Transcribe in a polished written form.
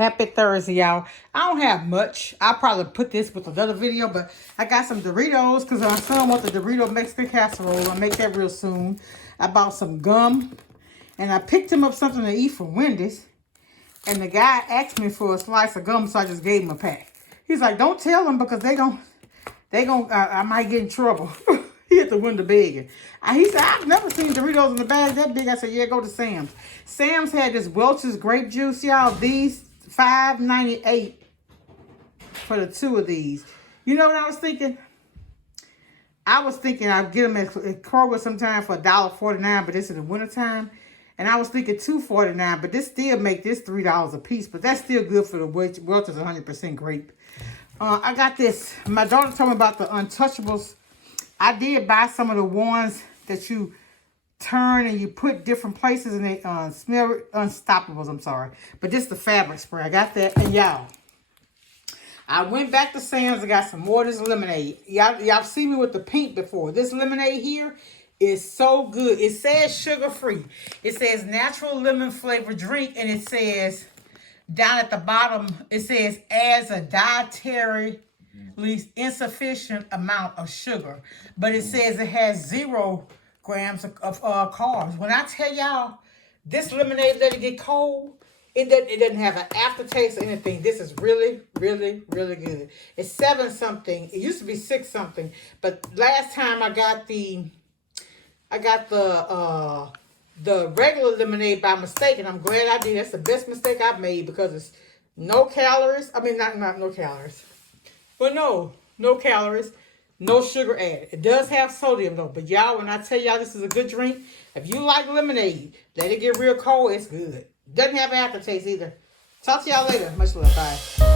Happy Thursday, y'all. I don't have much. I'll probably put this with another video, but I got some Doritos because my son wants the Dorito Mexican casserole. I'll make that real soon. I bought some gum, and I picked him up something to eat from Wendy's, and the guy asked me for a slice of gum, so I just gave him a pack. He's like, don't tell them because I might get in trouble. He had to win the big. He said, I've never seen Doritos in the bag that big. I said, yeah, go to Sam's. Sam's had this Welch's grape juice, y'all. These $5.98 for the two of these. You know what I was thinking? I was thinking I'd get them at Kroger sometime for $1.49, but this is the wintertime. And I was thinking $2.49, but this still make this $3 a piece. But that's still good for the Welch's 100% grape. I got this. My daughter told me about the Untouchables. I did buy some of the ones that you turn and you put different places and they smell Unstoppables, I'm sorry. But this is the fabric spray. I got that. And y'all, I went back to Sam's and got some more of this lemonade. Y'all seen me with the pink before. This lemonade here is so good. It says sugar-free. It says natural lemon flavored drink. And it says down at the bottom, it says as a dietary insufficient amount of sugar, but it says it has 0 grams of carbs. When I tell y'all, this lemonade, let it get cold, it doesn't have an aftertaste or anything. This is really, really, really good. It's 7 something. It used to be 6 something, but last time I got the regular lemonade by mistake, and I'm glad I did. That's the best mistake I've made because it's no calories. I mean, not no calories. But no calories, no sugar added. It does have sodium though. But y'all, when I tell y'all this is a good drink, if you like lemonade, let it get real cold, it's good. Doesn't have an aftertaste either. Talk to y'all later. Much love. Bye.